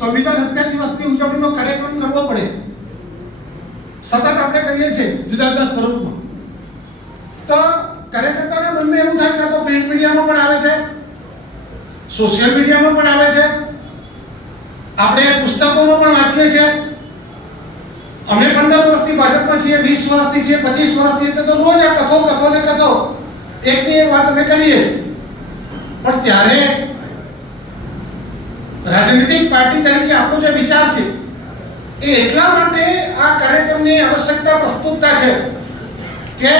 સંવિધાન હત્યા દિવસની ઉજવણીનો કાર્યક્રમ કરવો પડે. સતત આપણે કરીએ છીએ જુદા જુદા સ્વરૂપમાં. તો કાર્યકર્તાના મનમાં એવું થાય કે તો પ્રિન્ટ મીડિયામાં પણ આવે છે સોશિયલ મીડિયામાં પણ આવે છે. આપણે પુસ્તકોમાં પણ વાંચીએ છીએ. અમે પંદર વર્ષથી ભાજપમાં છીએ, વીસ વર્ષથી છીએ, પચીસ વર્ષથી તો રોજ આ કથો કથો ને કથો. એકની એક વાત અમે કરીએ છીએ. પણ ત્યારે રાજનીતિક પાર્ટી તરીકે આપણો જે વિચાર છે, એ એટલા માટે આ કાર્યક્રમની આવશ્યકતા પ્રસ્તુતતા છે કે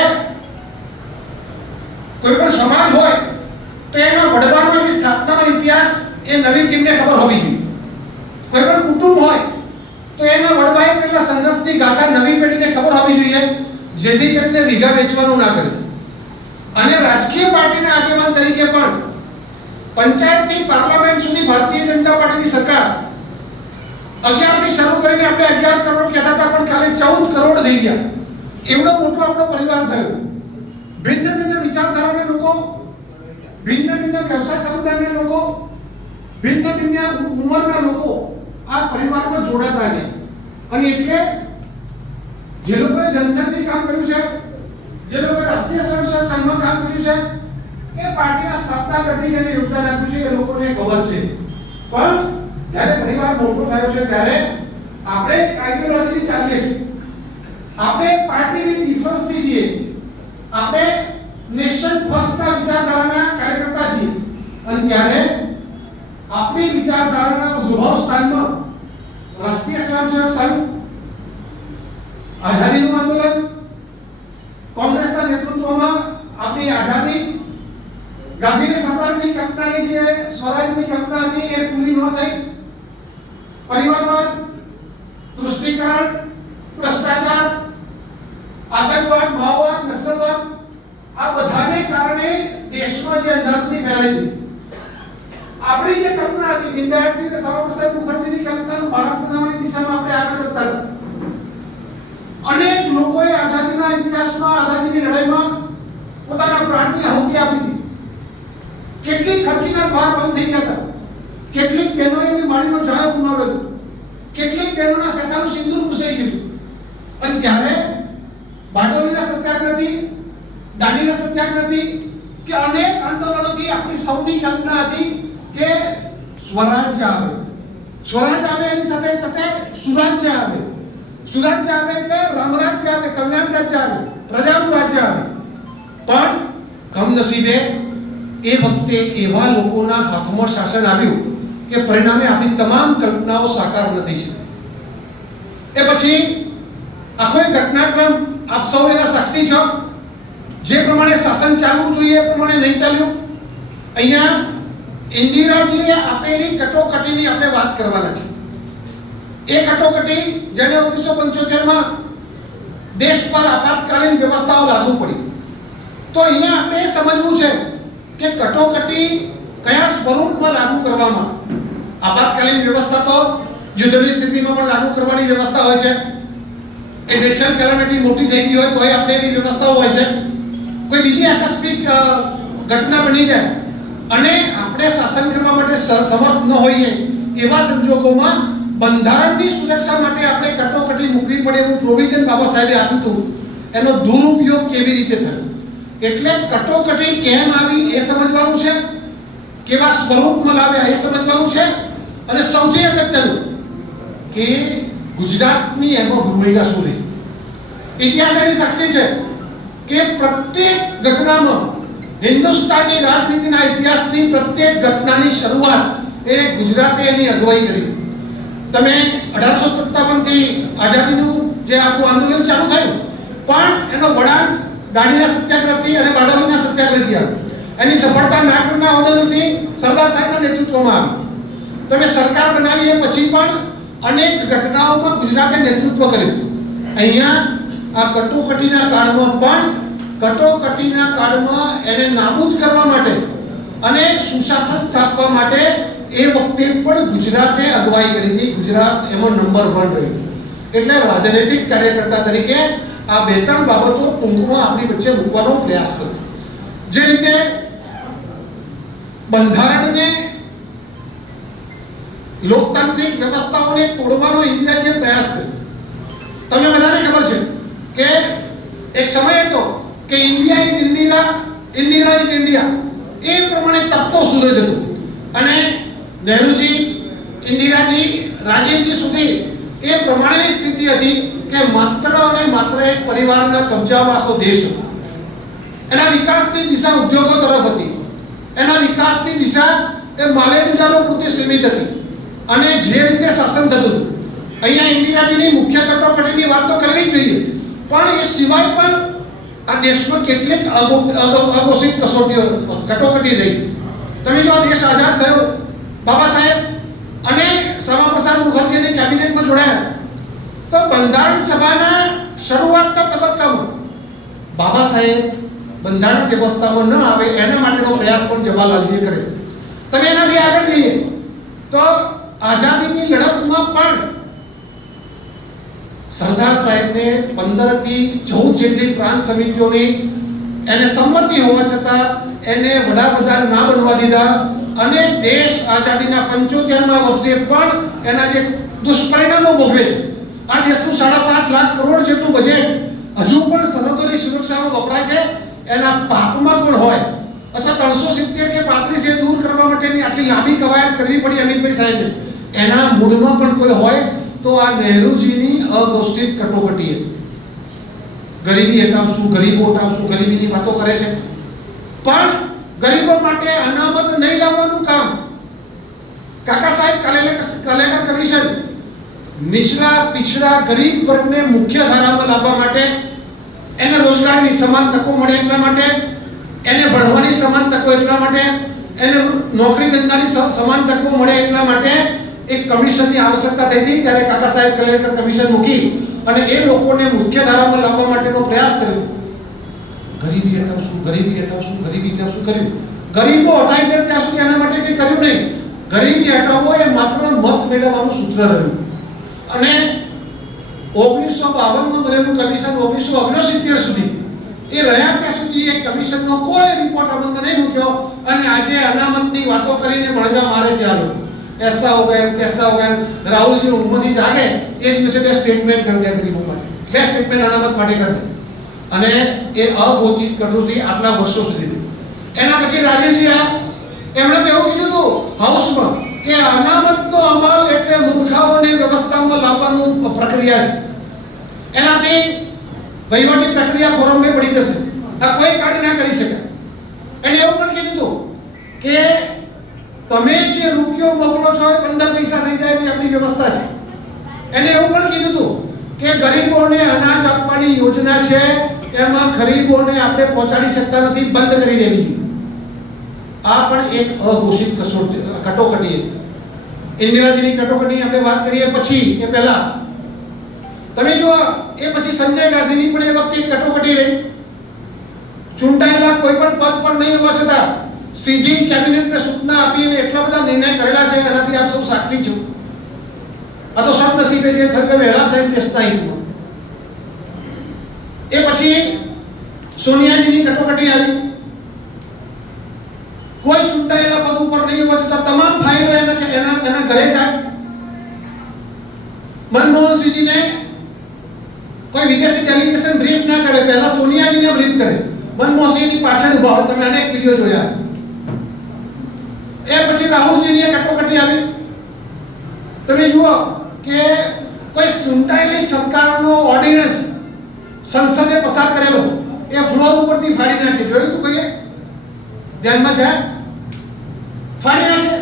કોઈ પણ સમાજ હોય, તો એના વડવાનો એની સ્થાપનાનો ઇતિહાસ એ નવી ટીમને ખબર હોવી જોઈએ. કોઈ પણ કુટુંબ હોય, તો એના વડવાએ કરેલા સંઘર્ષની ગાથા નવી પેઢીને ખબર હોવી જોઈએ, જેથી કરીને વિઘા વેચવાનું ના કરે. અને રાજકીય પાર્ટીના આગેવાન તરીકે પણ પંચાયતથી પાર્લામેન્ટ સુધી ભારતીય જનતા પાર્ટીની સરકાર અગિયારથી શરૂ કરીને આપણે અગિયાર કરોડ કહેતા હતા, પણ ખાલી ચૌદ કરોડ થઈ ગયા. એવડો મોટો આપણો પરિવાર થયો. ભિન્ન ભિન્ન વિચારધારાના લોકો, ભિન્ન ભિન્ન વ્યવસાય સમુદાયના લોકો, ભિન્ન ભિન્ન ઉંમરના લોકો આ પરિવારમાં જોડાતા નહીં. અને એટલે જે લોકોએ જનસંઘથી કામ કર્યું છે, જે લોકોએ રાષ્ટ્રીય સંઘમાં કામ કર્યું છે એ પાર્ટીના સ્થાપના કરતી જેને યોગદાન આપ્યું છે, એ લોકોને ખબર છે. પણ જ્યારે પરિવાર મોટો થયો છે, ત્યારે આપણે આઈડિયોલોજીથી ચાલીએ છીએ. આપણે પાર્ટીની ડિફરન્સથી છીએ. આપણે નેશન ફર્સ્ટના વિચારધારાના કાર્યકર્તા છીએ. અને ત્યારે આપણી વિચારધારાના ઉદ્ભવ સ્થાનમાં રાષ્ટ્રીય સ્વયંસેવક સંઘ આઝાદીનું આંદોલન, કોંગ્રેસના નેતૃત્વમાં આપણી આઝાદી ગાંધીની સત્તરમી કલ્પનાની જે સ્વરાજની કલ્પના હતી, એ પૂરી ન થઈ. પરિવારવાદ તૃષ્ટિકરણ, ભ્રષ્ટાચાર, આતંકવાદ, માઓવાદ, નક્સલવાદ, આ બધાને કારણે દેશમાં જે અંધાધૂંધી ફેલાઈ આપણી જે કલ્પના હતી દીનદયાળજી અને શ્યામાપ્રસાદ મુખર્જીની કલ્પનાનું ભારત બનાવવાની દિશામાં આપણે આગળ વધતા અનેક લોકોએ આઝાદીના ઇતિહાસમાં, આઝાદીની લડાઈમાં પોતાના પ્રાણની આહુતિ આપી કેટલીક ખડકીના દ્વાર બંધ થઈ ગયા હતા. કેટલીક બહેનોએ માળીનો જળાવ ગુમાવેલો કેટલીક બહેનોના સખાનું સિંદૂર ઘૂસાઈ ગયું. અને ત્યારે બારડોલીના સત્યાગ્રહથી, દાંડીના સત્યાગ્રહથી કે અનેક આંદોલનોથી આપણી સૌની કલ્પના હતી કે સ્વરાજ્ય આવે. સ્વરાજ આવે એની સાથે સાથે સુરાજ્ય આવે. સુરાજ્ય આવે એટલે રામરાજ્ય આવે કલ્યાણ રાજ્ય આવે, પ્રજાનું રાજ્ય આવે. પણ કમનસીબે એ વખતે એવા લોકોના હાથમાં શાસન આવ્યું કે પરિણામે આપણી તમામ કલ્પનાઓ સાકાર ન થઈ શકે. એ પછી આખો એ ઘટનાક્રમ આપ સૌ એના સાક્ષી છો? જે પ્રમાણે શાસન ચાલવું જોઈએ એ પ્રમાણે નહીં ચાલ્યું? અહીંયા ઇન્દિરાજીએ આપેલી કટોકટીની આપણે વાત કરવાના છે એ કટોકટી જેને ઓગણીસો પંચોતેરમાં દેશ પર આપાતકાલીન વ્યવસ્થાઓ લાગુ પડી. તો અહીંયા આપણે સમજવું છે કે કટોકટી કયા સ્વરૂપમાં લાગુ કરવામાં? આપાતકાલીન વ્યવસ્થા તો યુદ્ધની સ્થિતિમાં પણ લાગુ કરવાની વ્યવસ્થા હોય છે. એ નેશનલ કેલેમિટી મોટી થઈ ગઈ હોય, તોય આપણે એવી વ્યવસ્થાઓ હોય છે. કોઈ બીજી આકસ્મિક ઘટના બની જાય અને આપણે શાસન કરવા માટે સમર્થ ન હોઈએ, એવા સંજોગોમાં બંધારણની સુરક્ષા માટે આપણે કટોકટી મૂકવી પડે એવું પ્રોવિઝન બાબા સાહેબે આપ્યું હતું. એનો દુરુપયોગ કેવી રીતે થયો? એટલે કટોકટી કેમ આવી એ સમજવાનું છે? કેવા સ્વરૂપમાં લાવ્યા એ સમજવાનું છે? અને સૌથી અગત્યનું કે ગુજરાતની એમાં ભૂમિકા શું રહી ઇતિહાસ એની સાક્ષી છે કે પ્રત્યેક ઘટનામાં હિન્દુસ્તાનની રાજનીતિના ઇતિહાસની પ્રત્યેક ઘટનાની શરૂઆત એ ગુજરાતે એની અગવાઈ કરી. તમે અઢારસો સત્તાવનથી આઝાદીનું જે આપણું આંદોલન ચાલુ થયું, પણ એનો વડાંક દાંડીના સત્યાગ્રહથી અને બારડોલીના સત્યાગ્રહથી આવી. એની સફળતા ના કરનાર આંદોલનથી સરદાર સાહેબના નેતૃત્વમાં આવી. તમે સરકાર બનાવી એ પછી પણ અનેક ઘટનાઓમાં ગુજરાતે નેતૃત્વ કર્યું. અહીંયા આ કટોકટીના કાળમાં પણ, કટોકટીના કાળમાં એને નાબૂદ કરવા માટે અને સુશાસન સ્થાપવા માટે એ વખતે પણ ગુજરાતે અગવાઈ કરી હતી. ગુજરાત એવો નંબર વન રહ્યું. એટલે રાજનૈતિક કાર્યકર્તા તરીકે આ બે ત્રણ બાબતો ટૂંકમાં આપણી વચ્ચે મૂકવાનો પ્રયાસ કર્યો જે રીતે બંધારણને લોકતાંત્રિક વ્યવસ્થાઓને તોડવાનો ઇન્દિરાજીએ પ્રયાસ કર્યો. તમને બધાને ખબર છે કે એક સમય હતો કે India is Indira Indira is India. એ પ્રમાણે તપતો સૂરજ હતો. અને નહેરુજી, ઇન્દિરાજી રાજીવજી સુધી એ પ્રમાણેની સ્થિતિ હતી. કે માત્ર અને માત્ર એક પરિવારના કબજામાં આખો દેશ હતો. એના વિકાસની દિશા ઉદ્યોગો તરફ હતી. એના વિકાસની દિશા એ માલે ગુજારો પૂરતી સીમિત હતી. અને જે રીતે શાસન થતું અહીંયા ઇન્દિરાજીની મુખ્ય કટોકટીની વાત તો કરવી જ જોઈએ. પણ એ સિવાય પણ આ દેશમાં કેટલીક અઘોષિત કસોટીઓ, કટોકટી રહી. તમે જો આ દેશ આઝાદ થયો, બાબા સાહેબ અને શ્યામાપ્રસાદ મુખર્જીની કેબિનેટમાં જોડાયા. તો બંધારણ સભાના શરૂઆતના તબક્કામાં બાબા સાહેબ બંધારણ વ્યવસ્થામાં ન આવે એના માટેનો પ્રયાસ પણ જવાહરલાલજીએ કર્યો. તમે એનાથી આગળ જઈએ. તો આઝાદીની લડતમાં પણ સરદાર સાહેબને પંદરથી ચૌદ જેટલી પ્રાંત સમિતિઓની એને સંમતિ હોવા છતાં એને વડાપ્રધાન ના બનવા દીધા અને દેશ આઝાદીના પંચોતેરમાં વર્ષે પણ એના જે દુષ્પરિણામો ભોગવે છે. આ દેશનું સાડા સાત લાખ કરોડ જેટલું બજેટ હજુ પણ સરહદોની સુરક્ષામાં વપરાય છે. એના પાપમાં પણ હોય અથવા ત્રણસો સિત્તેર કે પાંત્રીસ એ દૂર કરવા માટેની આટલી લાંબી કવાયત કરવી પડી અમિતભાઈ સાહેબે. એના મૂળમાં પણ કોઈ હોય તો આ નહેરુજીની અઘોષિત કટોકટી ગરીબી હટાવશું, ગરીબો હટાવશું, ગરીબીની વાતો કરે છે. પણ ગરીબો માટે અનામત નહીં લાવવાનું કામ. કાકા સાહેબ કલેક્ટર કમિશન નીચલા પિછડા ગરીબ વર્ગને મુખ્ય ધારામાં લાવવા માટે એને રોજગારની સમાન તકો મળે એટલા માટે, એને ભણવાની સમાન તકો એટલા માટે, એને નોકરી ધંધાની સમાન તકો મળે એટલા માટે એક કમિશનની આવશ્યકતા થઈ હતી. ત્યારે કાકા સાહેબ કલેક્ટર કમિશન મૂકી અને એ લોકોને મુખ્ય ધારામાં લાવવા માટેનો પ્રયાસ કર્યો. ગરીબી હટાવશું ગરીબી હટાવશું ગરીબી હટાવશું કર્યું? ગરીબો હટાવી દે ત્યાં સુધી એના માટે કંઈ કર્યું નહીં. ગરીબી હટાવવો એ માત્ર મત મેળવવાનું સૂત્ર રહ્યું. અને ઓગણીસો બાવનમાં બનેલું કમિશન ઓગણીસો ઓગણસિત્તેર સુધી. એ રહ્યા ત્યાં સુધી એ કમિશનનો કોઈ રિપોર્ટ અમલમાં નહીં મૂક્યો અને આજે અનામતની વાતો કરીને બળગા મારે છે આ લોકો. એસા હો ગયા તૈસા હો ગયા રાહુલજી ઉંમરથી જાગે, એ દિવસે બે સ્ટેટમેન્ટ કરી દે ગરીબો માટે બે સ્ટેટમેન્ટ અનામત માટે કરી અને એ અઘોષિત કટોતી આટલા વર્ષો સુધી એના પછી રાજીવજી આ, એમણે તો એવું કીધું હતું હાઉસમાં કે અનામત મૂર્ખાઓને વ્યવસ્થામાં લાવવાનું પ્રક્રિયા છે. એનાથી વહીવટી પ્રક્રિયા ખોરંભે પડી જશે. આ કોઈ કાઢી ના કરી શકે એને એવું પણ કીધું કે તમે જે રૂપિયો મોકલો છો એ પંદર પૈસા થઈ જાય એવી આપણી વ્યવસ્થા છે. એને એવું પણ કીધું કે ગરીબોને અનાજ આપવાની યોજના છે, એમાં ગરીબોને આપણે પહોંચાડી શકતા નથી, બંધ કરી દેવી. આ પણ એક અઘોષિત કસોટી, કટોકટી હતી. ઇન્દિરાજીની કટોકટીની આપણે વાત કરીએ પછી, એ પહેલા. તમે જો એ પછી સંજય ગાંધીની પણ એ વખતે કટોકટી રહી. ચૂંટાયેલા કોઈ પણ પદ પર નહીં હોવા છતાં, સીધી કેબિનેટને સૂચના આપીને એટલા બધા નિર્ણય કરેલા છે, એનાથી આપ સૌ સાક્ષી છો. આ તો સદનસીબે જે થયું વહેલા થઈ દેશના હિતમાં એ પછી સોનિયાજીની કટોકટી આવી. કોઈ ચૂંટાયેલા પદ ઉપર નહીં હોવા છતાં તમામ ફાઇલો એના એના એના ઘરે જાય મનમોહનસિંહજીને કોઈ વિદેશી ડેલિગેશન બ્રીફ ના કરે. પહેલા સોનિયાજીને બ્રીફ કરે. મનમોહનસિંહની પાછળ ઊભા હોય. તમે અનેક વીડિયો જોયા એ પછી રાહુલજીની કટોકટી આવી. તમે જુઓ કે કોઈ ચૂંટાયેલી સરકારનો ઓર્ડિનન્સ સંસદે પસાર કરેલો, એ ફ્લોર ઉપરથી ફાડી નાખી. જોયું તું કહીએ ધ્યાનમાં છે? ફાડી નાખે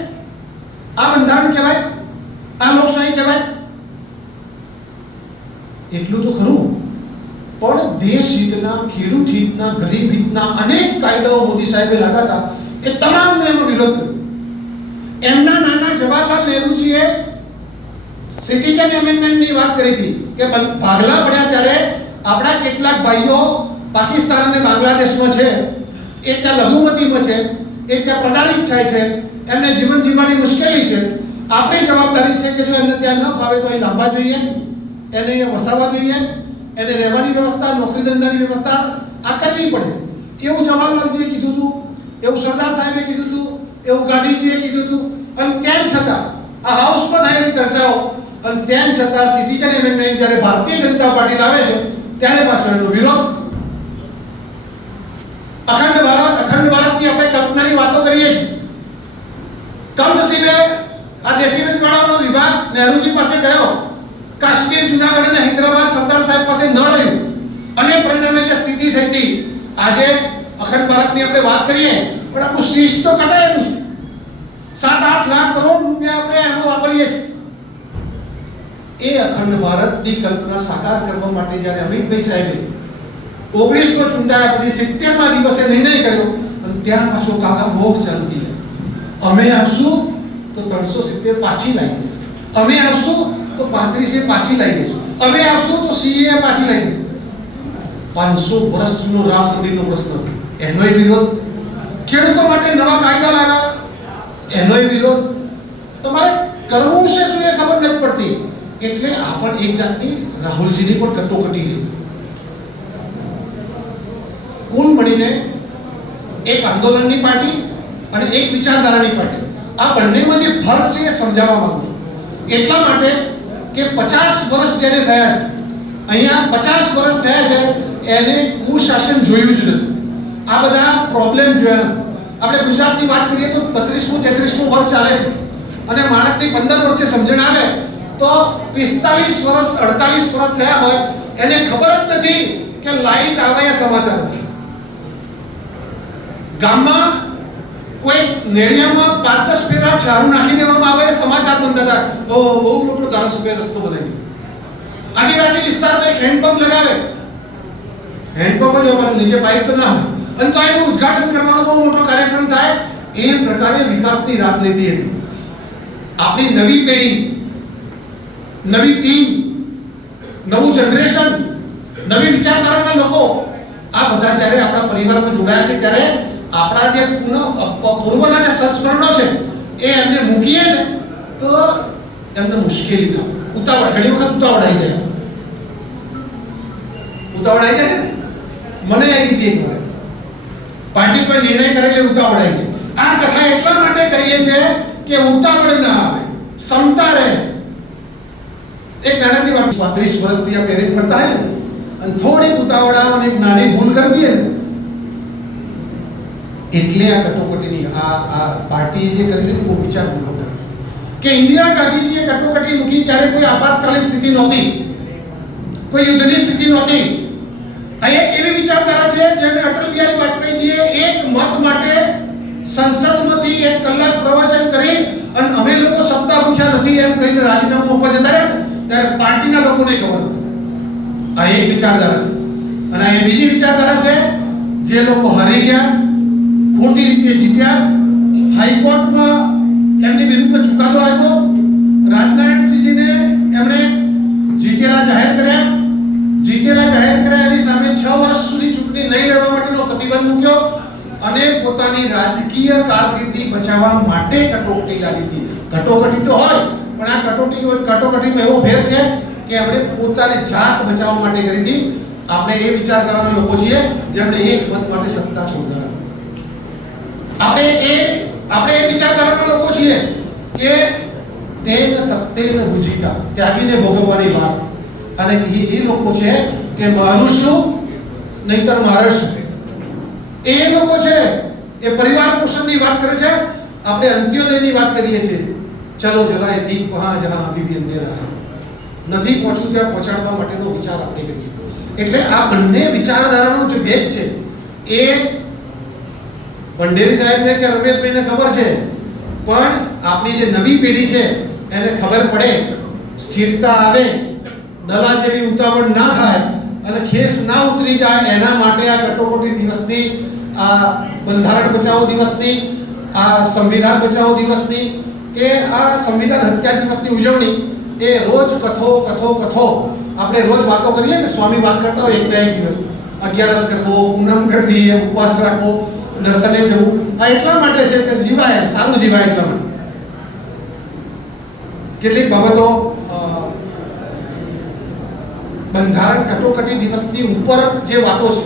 આ બંધારણ કહેવાય, આ લોકશાહી કહેવાય. એટલું તો ખરું, પણ દેશ હિતના ખેડૂત હિતના ગરીબ હિતના અનેક કાયદાઓ મોદી સાહેબે લાગતા એ તમામનો એમાં વિરોધ કર્યો. એમના નાના જવાહરલાલ નહેરુજીએ સિટીઝન એમેન્ડમેન્ટની વાત કરી હતી કે ભાગલા પડ્યા ત્યારે આપણા કેટલાક ભાઈઓ પાકિસ્તાન અને બાંગ્લાદેશમાં છે. એ ત્યાં લઘુમતીમાં છે, એ ત્યાં પ્રતાડિત થાય છે, એમને જીવન જીવવાની મુશ્કેલી છે. આપણી જવાબદારી છે કે જો એમને ત્યાં ન ફાવે તો અહીં લાવવા જોઈએ, એને અહીંયા વસાવવા જોઈએ, એને રહેવાની વ્યવસ્થા, નોકરી ધંધાની વ્યવસ્થા આ કરવી પડે. એવું જવાહરલાલજીએ કીધું હતું, એવું સરદાર સાહેબે કીધું હતું, એવું ગાંધીજીએ કીધું હતું. અને કેમ છતાં, આ હાઉસમાં થયેલી ચર્ચાઓ, અને તેમ છતાં સિટીઝન એમેન્ડમેન્ટ જ્યારે ભારતીય જનતા પાર્ટી લાવે છે, ત્યારે પાછો એનો વિરોધ. અખંડ ભારત આપણે કલ્પનાની વાતો કરીએ છીએ. કમનસીબે આ દેશી રજવાડાઓનો વિભાગ નહેરુજી પાસે ગયો. કાશ્મીર, જુનાગઢ અને હૈદરાબાદ સરદાર સાહેબ પાસે ન રહ્યું. અને પરિણામે જે સ્થિતિ થઈ હતી, આજે અખંડ ભારતની આપણે વાત કરીએ, પણ આપણું શીશ તો કટાયેલું છે. સાત, આઠ લાખ કરોડ રૂપિયા આપણે એનો વાપરીએ છીએ. એ અખંડ ભારતની કલ્પના સાકાર કરવા માટે જ્યારે અમિતભાઈ સાહેબે ઓગણીસમાં ચૂંટાયા પછી સિત્તેરમાં દિવસે નિર્ણય કર્યો અને ત્યાં પાછો કાકા મોગ ચાલતી. અમે આવશું તો ત્રણસો સિત્તેર પાછી લાવી દઈશું. અમે આવશું તો પાંત્રીસે પાછી લાવી દઈશું. અમે આવશું તો સીએ પાછી લાવી દઈશું. પાંચસો વર્ષ જૂનો રામ મંદિરનો પ્રશ્ન. એનોય વિરોધ? ખેડૂતો માટે નવા કાયદા લાવ્યા. એનોય વિરોધ? તમારે કરવું છે શું એ ખબર નથી પડતી. એટલે આ પણ એક જાતની રાહુલજીની પણ કટોકટી રહી કુલ મળીને એક આંદોલનની પાર્ટી અને એક વિચારધારાની પાર્ટી. આ બંનેમાં જે ફરક છે એ સમજાવવા માંગુ એટલા માટે કે પચાસ વર્ષ જેને થયા છે, અહીંયા પચાસ વર્ષ થયા છે, એને કુશાસન જોયું જ નથી. આ બધા પ્રોબ્લેમ જોયા આપણે ગુજરાતની વાત કરીએ તો બત્રીસમું, તેત્રીસમું વર્ષ ચાલે છે. અને માણસની પંદર વર્ષે સમજણ આવે તો પિસ્તાલીસ વર્ષ, અડતાલીસ વર્ષ થયા હોય, એને ખબર જ નથી કે લાઈટ આવે એ સમાચાર ગામમાં કોઈ નેડિયામાં પાંચ દસ ફેરા ચારું નાખી દેવામાં આવે, સમાચાર બનતા હતા ઓ બહુ મોટો ધારાસભ્ય રસ્તો બનાવી આદિવાસી વિસ્તારમાં એક હેન્ડપંપ લગાવે. હેન્ડપંપ જ હોવાનું નીચે પાઇપ તો ના હોય. અને તો એનું ઉદ્ઘાટન કરવાનો બહુ મોટો કાર્યક્રમ થાય. એ પ્રકારે વિકાસની રાજનીતિ હતી. આપણી નવી પેઢી, નવી ટીમ, નવું જનરેશન, નવી વિચારધારાના લોકો આ બધા જ્યારે આપણા પરિવારમાં જોડાયા છે, ત્યારે આપણા જે પૂર્વના જે સંસ્મરણો છે, એ એમને મૂકીએ ને, તો એમને મુશ્કેલી ના ઉતાવળ, ઘણી વખત ઉતાવળ આવી જાય. ઉતાવળ આવી જાય ને? મને હતી એક વાર પાર્ટી પર નિર્ણય કરે એટલે ઉતાવળ આવી જાય. આ કથા એટલા માટે કહીએ છે કે ઉતાવળ ના આવે, ક્ષમતા રહે. એક નાનાની વાત, પાંત્રીસ વર્ષથી આ પેરેન્ટ ફરતા હોય અને થોડીક ઉતાવળા અને નાની ભૂલ કરતી ને એટલે આ કટોકટીની આ આ પાર્ટી જે કરી બહુ વિચારપૂર્વક કરી કે ઇન્દિરા ગાંધીજીએ કટોકટી મૂકી ત્યારે કોઈ આપાતકાલીન સ્થિતિ નહોતી કોઈ યુદ્ધની સ્થિતિ નહોતી આ એક એવી વિચારધારા છે જેને અટલ બિહારી વાજપેયીજીએ એક મત માટે સંસદમાંથી એક કલાક પ્રવચન કરી અને અમે લોકો સત્તા પૂછ્યા નથી એમ કહીને રાજીનામું આપવા જતા રહ્યા ને, ત્યારે પાર્ટીના લોકોને ખબર નથી આ એક વિચારધારા છે અને આ એ બીજી વિચારધારા છે જે લોકો હારી ગયા ખોટી રીતે જીત્યા. હાઈકોર્ટમાં એમની વિરુદ્ધ ચુકાદો આવ્યો રાજનારાયણસિંહજીને એમણે જીતેલા જાહેર કર્યા. જીતેલા જાહેર કર્યા એની સામે છ વર્ષ સુધી ચૂંટણી નહીં લેવા માટેનો પ્રતિબંધ મૂક્યો અને પોતાની રાજકીય કારકિર્દી બચાવવા માટે કટોકટી લાવી હતી. કટોકટી તો હોય, પણ આ કટોકટી કટોકટીમાં એવો ફેર છે કે આપણે પોતાની જાત બચાવવા માટે કરી હતી. આપણે એ વિચારધારાના લોકો છીએ, જેમણે એક મત માટે સત્તા છોડનારા આપણે એ આપણે એ વિચારધારાના લોકો છીએ કે તેન તપ્તેન ભુજિતા, ત્યાગીને ભોગવવાની વાત. અને એ એ લોકો છે કે મારું શું નહીતર મારે શું? એ લોકો છે, એ પરિવાર પોષણની વાત કરે છે. આપણે અંત્યોદયની વાત કરીએ છીએ. ચલો જલાય, દીપ વહાં જહાં, અભી ભી અંધેરા. નથી પહોંચવું ત્યાં પહોંચાડવા માટેનો વિચાર આપણે કરીએ. એટલે આ બંને વિચારધારાનો જે ભેદ છે, એ ભંડેરી સાહેબને કે રમેશભાઈને ખબર છે? પણ આપણી જે નવી પેઢી છે, એને ખબર પડે, સ્થિરતા આવે, દલા જેવી ઉતાવળ ના થાય અને ખેસ ના ઉતરી જાય, એના માટે આ કટોકટી દિવસની, આ બંધારણ બચાવો દિવસની, આ સંવિધાન બચાવો દિવસની, કે આ સંવિધાન હત્યા દિવસની ઉજવણી, એ રોજ કથો કથો કથો આપણે રોજ વાતો કરીએ ને, સ્વામી વાત કરતા હોય એક એક દિવસ. અગિયારસ કરવો, પૂનમ કરવી ઉપવાસ રાખવો દર્શને જવું. આ એટલા માટે છે કે જીવાય, સારું જીવાય એટલા માટે. કેટલીક બાબતો બંધારણ કટોકટી દિવસની ઉપર જે વાતો છે,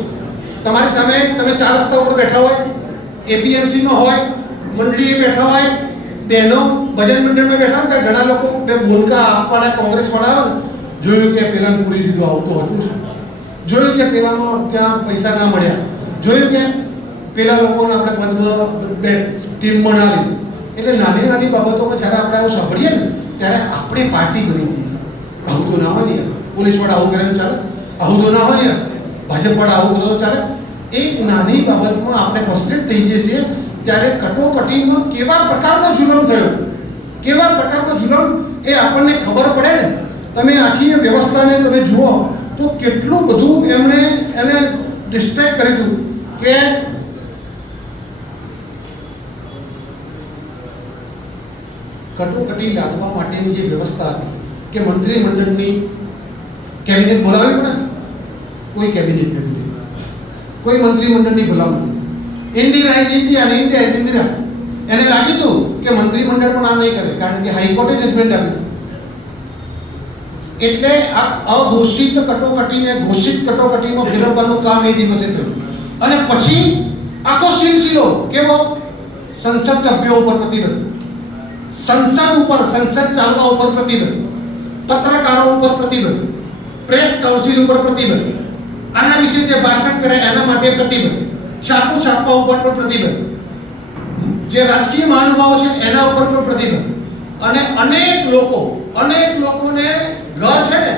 તમારી સામે તમે ચાર રસ્તા ઉપર બેઠા હોય એપીએમસી નો હોય મંડળીએ બેઠા હોય, બહેનો ભજન મંડળમાં બેઠા હોય ઘણા લોકો બે બોલકા આપવાના કોંગ્રેસ વાળા જોયું કે પેલા પૂરી દીધું આવતો હતું. જોયું કે પેલામાં ત્યાં પૈસા ના મળ્યા. જોયું કે પેલા લોકોને આપણે પદમાં ટીમ બનાવી એટલે નાની નાની બાબતોમાં જ્યારે આપણે આવું સાંભળીએ ને, ત્યારે આપણે પાર્ટી બની જઈએ આવું તો ના હોય ને પોલીસવાળા આવું કરે ચાલે. આવું તો ના હોય ને ભાજપ વાળા આવું કરે ચાલે. એક નાની બાબતમાં આપણે ફ્રસ્ટ્રેટ થઈ જઈએ છીએ, ત્યારે કટોકટીમાં કેવા પ્રકારનો જુલમ થયો? કેવા પ્રકારનો જુલમ? એ આપણને ખબર પડે ને. તમે આખી એ વ્યવસ્થાને તમે જુઓ, તો કેટલું બધું એમણે એને ડિસ્ટ્રેક્ટ કરી દીધું કે કટોકટી લાદવા માટેની જે વ્યવસ્થા હતી, કે મંત્રીમંડળની કેબિનેટ બોલાવી પડે કોઈ કેબિનેટ નથી કોઈ મંત્રીમંડળની ભલામણ ઇન્દિરા ઇઝ ઇન્ડિયા અને ઇન્ડિયા ઇઝ ઇન્દિરા એને લાગ્યું હતું કે મંત્રીમંડળ પણ આ નહીં કરે, કારણ કે હાઈકોર્ટે જજમેન્ટ આપ્યું એટલે આ અઘોષિત કટોકટીને ઘોષિત કટોકટીમાં ફેરવવાનું કામ એ દિવસે થયું. અને પછી આખો સિલસિલો કેવો? સંસદ સભ્યો ઉપર પ્રતિબંધ. સંસદ ઉપર સંસદ ચાલવા ઉપર પ્રતિબંધ. પત્રકારો ઉપર પ્રતિબંધ. પ્રેસ કાઉન્સિલ ઉપર પ્રતિબંધ. આના વિશે જે ભાષણ કરે એના માટે પ્રતિબંધ. છાપું છાપવા ઉપર પણ પ્રતિબંધ. જે રાજકીય મહાનુભાવો છે એના ઉપર પણ પ્રતિબંધ. અને અનેક લોકો, અનેક લોકોને ઘર છે ને,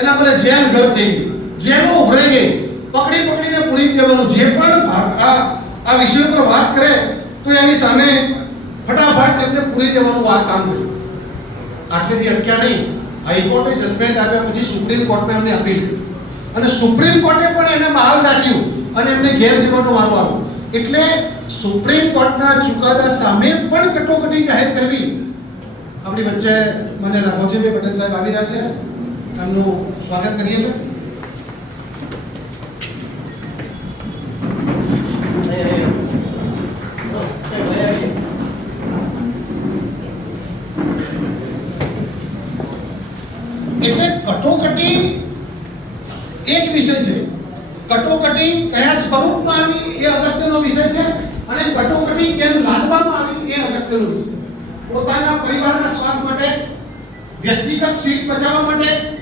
એના બદલે જેલ ઘર થઈ ગયું. જેલો ઉભરાઈ ગઈ. પકડી પકડીને પૂરી દેવાનું જે પણ આ વિષય પર વાત કરે, તો એની સામે ફટાફટ એમને પૂરી દેવાનું આ કામ કર્યું. આટલેથી અટક્યા નહીં. હાઈકોર્ટે જજમેન્ટ આપ્યા પછી સુપ્રીમ કોર્ટમાં એમને અપીલ કરી અને સુપ્રીમ કોર્ટે પણ એને માલ રાખ્યું અને એમને ઘેર જવાનો વારો આવ્યો એટલે સુપ્રીમ કોર્ટના ચુકાદા સામે પણ કટોકટી જાહેર કરવી. આપણી વચ્ચે મને રાઘોજીભાઈ પટેલ સાહેબ આવી રહ્યા છે. એમનું સ્વાગત કરીએ છીએ. એટલે કટોકટી એક વિષય છે. કટોકટી કયા સ્વરૂપમાં આવી એ અગત્યનો વિષય છે અને કટોકટી કેમ લાદવામાં આવી એ અગત્યનો વિષય પોતાના પરિવારના સ્વાદ માટે, વ્યક્તિગત સીટ બચાવવા માટે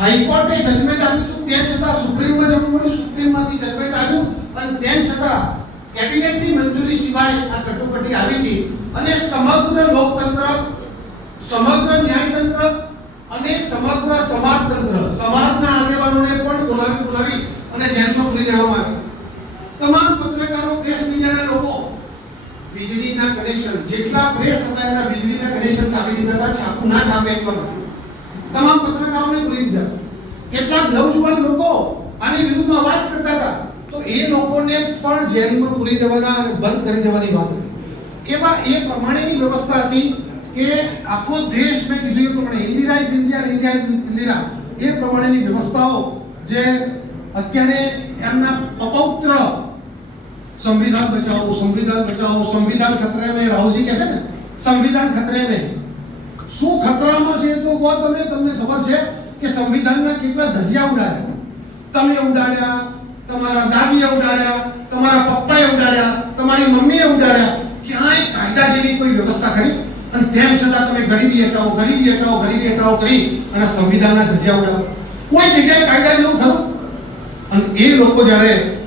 હાઈકોર્ટે જજમેન્ટ આપ્યું હતું. તેમ છતાં સુપ્રીમમાં જવું પડ્યું. સુપ્રીમમાંથી જજમેન્ટ આવ્યું. અને તેમ છતાં કેબિનેટની મંજૂરી સિવાય આ કટોકટી આવી હતી. અને સમગ્ર લોકતંત્ર, સમગ્ર ન્યાયતંત્ર અને સમગ્ર સમાજતંત્ર, સમાજના આગેવાનોને પણ બોલાવી બોલાવી અને જેલમાં પૂરી લેવામાં આવી. તમામ પત્રકારો પ્રેસ મીડિયાના લોકો, વીજળીના કનેક્શન જેટલા પ્રેસ હતા એના વીજળીના કનેક્શન કાપી દીધા હતા, છાપું ના છાપે માટે. તમામ પત્રકારોને પૂરી દીધા. કેટલાક નવજુવાન લોકો આની વિરુદ્ધમાં અવાજ કરતા હતા. તો એ લોકોને પણ જેલમાં પૂરી દેવાના અને બંધ કરી દેવાની વાત હતી. એમાં એ પ્રમાણેની વ્યવસ્થા હતી કે આખો દેશ મેં કીધું એ પ્રમાણે Indira is India India is Indira એ પ્રમાણેની વ્યવસ્થાઓ જે અત્યારે એમના અપૌત્ર સંવિધાન બચાવો સંવિધાન બચાવો, સંવિધાન ખતરે મેં, રાહુલજી કહે છે ને, સંવિધાન ખતરે મેં. શું ખતરામાં છે તો કહો તમે, તમને ખબર છે કે સંવિધાનના કેટલા ધજિયા ઉડાડ્યા. તમે ઉડાડ્યા, તમારા દાદીએ ઉડાડ્યા, તમારા પપ્પાએ ઉડાડ્યા, તમારી મમ્મીએ ઉડાડ્યા. ક્યાંય કાયદા જેવી કોઈ વ્યવસ્થા કરી અને તેમ છતાં તમે ગરીબી હટાવો ગરીબી હટાવો ગરીબી હટાવો કરી અને સંવિધાનના ધજિયા ઉડાવો. કોઈ જગ્યાએ કાયદા જેવું ખરું? અને એ લોકો જ્યારે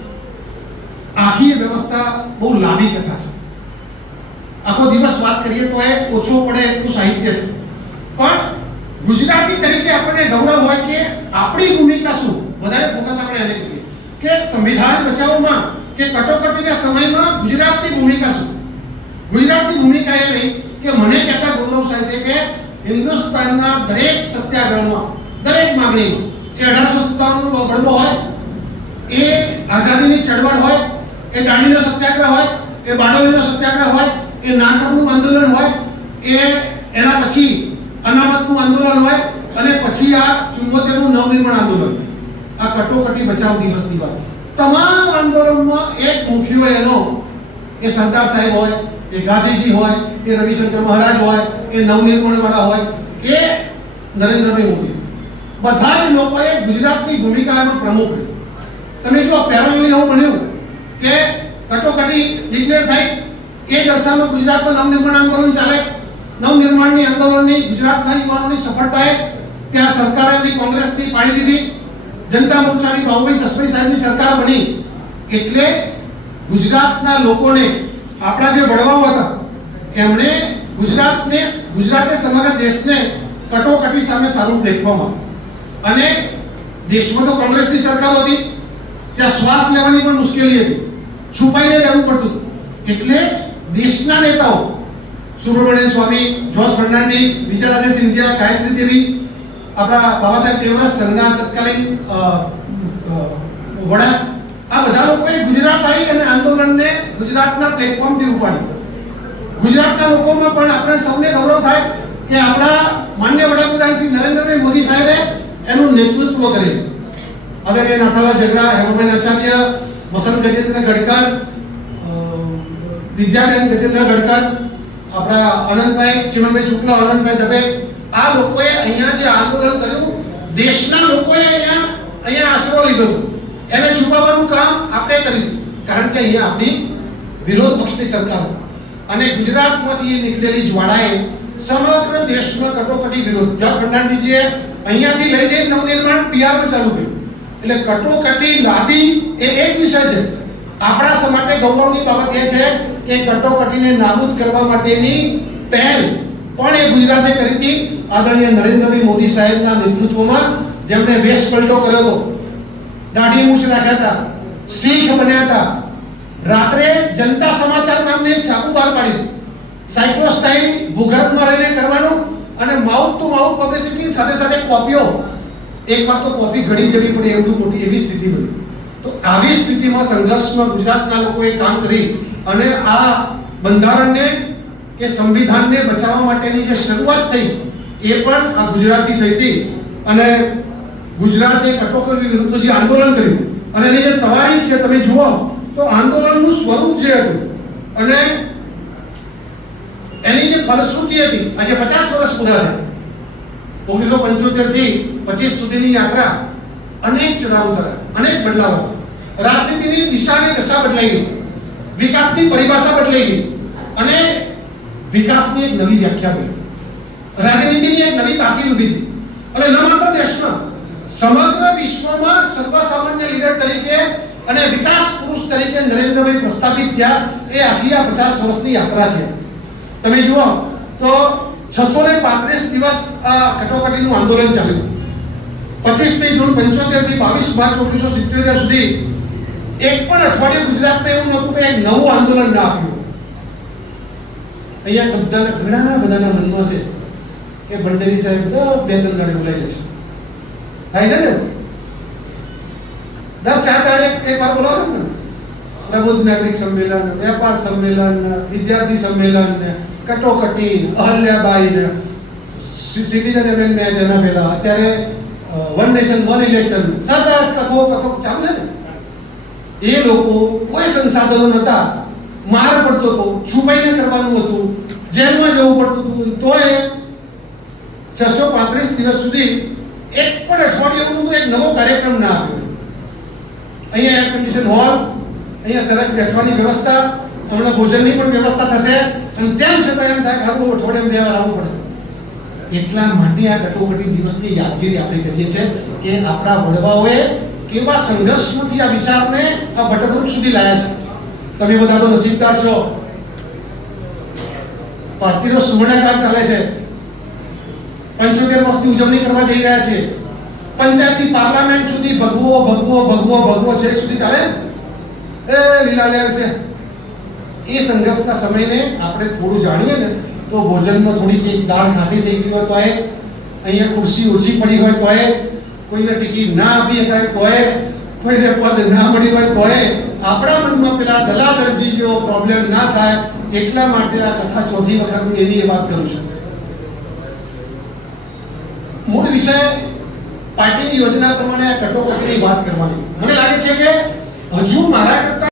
આખી વ્યવસ્થા બહુ લાંબી કથા છે. આખો દિવસ વાત કરીએ તો એ ઓછો પડે એટલું સાહિત્ય છે. પણ ગુજરાતી તરીકે આપણને ગૌરવ હોય કે આપણી ભૂમિકા શું? વધારે ફોકસ આપણે એને કહીએ કે સંવિધાન બચાવવામાં કે કટોકટીના સમયમાં ગુજરાતની ભૂમિકા શું? ગુજરાતની ભૂમિકા એ રહી કે મને કહેતા ગૌરવ થાય છે કે હિન્દુસ્તાનના દરેક સત્યાગ્રહમાં, દરેક માંગણીમાં એ અઢારસો સત્તાવનનો બળવો હોય, એ આઝાદીની ચળવળ હોય, એ દાંડીનો સત્યાગ્રહ હોય, એ બારડોલીનો સત્યાગ્રહ હોય, એ નાગરનું આંદોલન હોય, એ એના પછી અનામતનું આંદોલન હોય અને પછી આ ચુંબોતેરનું નવનિર્માણ આંદોલન. આ કટોકટી બચાવ દિવસની વાત. તમામ આંદોલનમાં એક મુખ્ય એનો, એ સરદાર સાહેબ હોય એ ગાંધીજી હોય, એ રવિશંકર મહારાજ હોય, એ નવનિર્માણવાળા હોય, કે નરેન્દ્રભાઈ મોદી. બધા જ લોકોએ ગુજરાતની ભૂમિકા એમાં પ્રમુખ રહી. તમે જો પેરેલલી એવું બન્યું કે કટોકટી ડિક્લેર થઈ એ જ અરસામાં ગુજરાતમાં નવનિર્માણ આંદોલન ચાલે. નવનિર્માણની આંદોલનની ગુજરાતના યુવાનોની સફળતાએ ત્યાં સરકારની કોંગ્રેસની પાડી દીધી. જનતા મોરચાની બાહુભાઈ જસભાઈ સાહેબની સરકાર બની. એટલે ગુજરાતના લોકોને આપણા જે વડવાઓ હતા, એમણે ગુજરાતને ગુજરાતે સમગ્ર દેશને કટોકટી સામે સારું પ્લેટફોર્મ આપ્યું અને દેશમાં તો કોંગ્રેસની સરકાર હતી, ત્યાં શ્વાસ લેવાની પણ મુશ્કેલી હતી. છુપાઈને રહેવું પડતું એટલે દેશના નેતાઓ, સુબ્રમણ્યમ સ્વામી જોર્જ ફર્નાન્ડીસ વિજયરાજે સિંધિયા, ગાયત્રી દેવી, આપણા બાબા સાહેબ દેવરાજ સંઘના તત્કાલીન વડા આ બધા લોકોએ ગુજરાત આવી અને આંદોલનને ગુજરાતના પ્લેટફોર્મથી ઉપાડ્યું. ગુજરાતના લોકોમાં પણ આપણે સૌને ગૌરવ થાય કે આપણા માન્ય વડાપ્રધાન શ્રી નરેન્દ્રભાઈ મોદી સાહેબે એનું નેતૃત્વ કર્યું આદરણીય નાથાલા ઝગડા હેમાબેન આચાર્ય વસંત ગજેન્દ્ર ગડકર વિદ્યાબેન ગજેન્દ્ર ગડકર, આપણા અનંતભાઈ, ચિમનભાઈ શુક્લા, અનંતભાઈ દવે આ લોકોએ અહીંયા જે આંદોલન કર્યું, દેશના લોકોએ અહીંયા અહીંયા આશરો લીધો. એને છુપાવવાનું કામ આપણે કર્યું. કારણ કે અહીંયા આપણી વિરોધ પક્ષની સરકાર અને ગુજરાતમાંથી નીકળેલી જ્વાળાએ સમગ્ર દેશમાં કટોકટી વિરોધ. જ્યાં ફર્નાન્ડીજીએ અહીંયાથી લઈ જઈને નવનિર્માણ બિહારમાં ચાલુ કર્યું. એટલે કટોકટી, લાદી એ એક વિષય છે. આપણા સ માટે ગૌરવની બાબત એ છે કે કટોકટીને નાબૂદ કરવા માટેની પહેલ પણ એ ગુજરાતે કરી હતી. આદરણીય નરેન્દ્રભાઈ મોદી સાહેબના નેતૃત્વમાં જેમણે વેશ પલટો કર્યો હતો. દાઢી મૂછ રાખ્યા હતા. શીખ બન્યા હતા. રાત્રે જનતા સમાચાર નામને છાપું બહાર પાડ્યું સાયકો સ્ટાઇલ ભૂગર્ભમાં રહીને કરવાનું અને માઉથ ટુ માઉથ પબ્લિસિટી સાથે સાથે કોપીઓ. એક વાર તો કોપી ઘડી જવી પડે એવું મોટી એવી સ્થિતિ બની. તો આવી સ્થિતિમાં સંઘર્ષમાં ગુજરાતના લોકોએ કામ કરી અને આ બંધારણને કે સંવિધાનને બચાવવા માટેની જે શરૂઆત થઈ, એ પણ આ ગુજરાતી થઈ હતી. અને ગુજરાતે કટોકટી વિરુદ્ધ જે આંદોલન કર્યું, અને એની જે તવારીખ છે, તમે જુઓ, તો આંદોલનનું સ્વરૂપ જે હતું, અને એની જે ફલશ્રુતિ હતી, આજે પચાસ વર્ષ પૂરા થયા. ઓગણીસો પંચોતેરથી પચીસ સુધીની યાત્રા અનેક ચઢાવ ઉતરા અનેક બદલાવ હતા રાજનીતિની દિશાની દશા બદલાઈ ગઈ, વિકાસની પરિભાષા બદલાઈ ગઈ, અને વિકાસની એક નવી વ્યાખ્યા બની. રાજનીતિની એક નવી તાસીર ઊભી હતી અને ન માત્ર દેશમાં સમગ્ર વિશ્વમાં સર્વસામાન્ય લીડર તરીકે અને વિકાસ પુરુષ તરીકે નરેન્દ્રભાઈ પ્રસ્થાપિત થયા એ આખી આ પચાસ વર્ષની યાત્રા છે. તમે જુઓ તો છસો ને પાંત્રીસ દિવસ આ કટોકટીનું આંદોલન ચાલ્યું. પચીસમી જૂન પંચોતેરથી બાવીસ માર્ચ ઓગણીસો સિત્તોતેર સુધી એક પણ અઠવાડિયે ગુજરાતમાં એવું નહોતું કે એક નવું આંદોલન ના આપ્યું. અહીંયા બધા ઘણા બધાના મનમાં છે કે ભંડેરી સાહેબ બે ત્રણ બોલાઈ જશે થાય છે ને? દર એક- વાર ને. નાગરિક સંમેલન વેપાર સંમેલન, વિદ્યાર્થી સંમેલન કટોકટી અહલ્યાબાઈ ને સિટીઝન એમેન્ડમેન્ટ એના પહેલા. અત્યારે વન નેશન વન ઇલેક્શન સતત કથો કથો ચાલે ને? એ લોકો કોઈ સંસાધનો નહોતા. માર પડતો હતો. છુપાઈને કરવાનું હતું. જેલમાં જવું પડતું હતું. તોય છસો પાંત્રીસ દિવસ સુધી એક પણ અઠવાડિયું તો એક નવો કાર્યક્રમ ના આપ્યો અહીંયા એર કન્ડિશન હોલ અહીંયા સરસ બેઠવાની વ્યવસ્થા, હમણાં ભોજનની પણ વ્યવસ્થા થશે, અને તેમ છતાં એમ થાય કે હારું અઠવાડિયામાં બે વાર આવવું પડે. એટલા માટે આ કટોકટી દિવસની યાદગીરી આપણે કરીએ છીએ કે આપણા વડવાઓએ કેવા સંઘર્ષમાંથી આ વિચારને આ બટવૃક્ષ સુધી લાયા છે. તમે બધા તો નસીબદાર છો. પાર્ટીનો સુવર્ણકાળ ચાલે છે. પંચોતેર વર્ષની ઉજવણી કરવા જઈ રહ્યા છે. પંચાયતથી પાર્લામેન્ટ સુધી ભગવો ભગવો ભગવો ભગવો છે. સુધી ચાલે? એ લીલા લહેર છે. એ સંઘર્ષના સમયને આપણે થોડું જાણીએ ને, તો ભોજનમાં થોડી કંઈક દાળ ખાટી થઈ ગઈ હોય તો એ, અહીંયા ખુરશી ઓછી પડી હોય તો એ, કોઈને ટિકિટ ના આપી શકાય તો એ, કોઈને પદ ના મળી હોય તો એ. આપણા મનમાં પેલા દલાદરજી જેવો પ્રોબ્લેમ ના થાય, એટલા માટે આ કથા ચોથી વખત હું એની વાત કરું છું. મૂળ વિષય પાર્ટીની યોજના પ્રમાણે આ કટોકટીની વાત કરવાની. મને લાગે છે કે હજુ મારા કરતા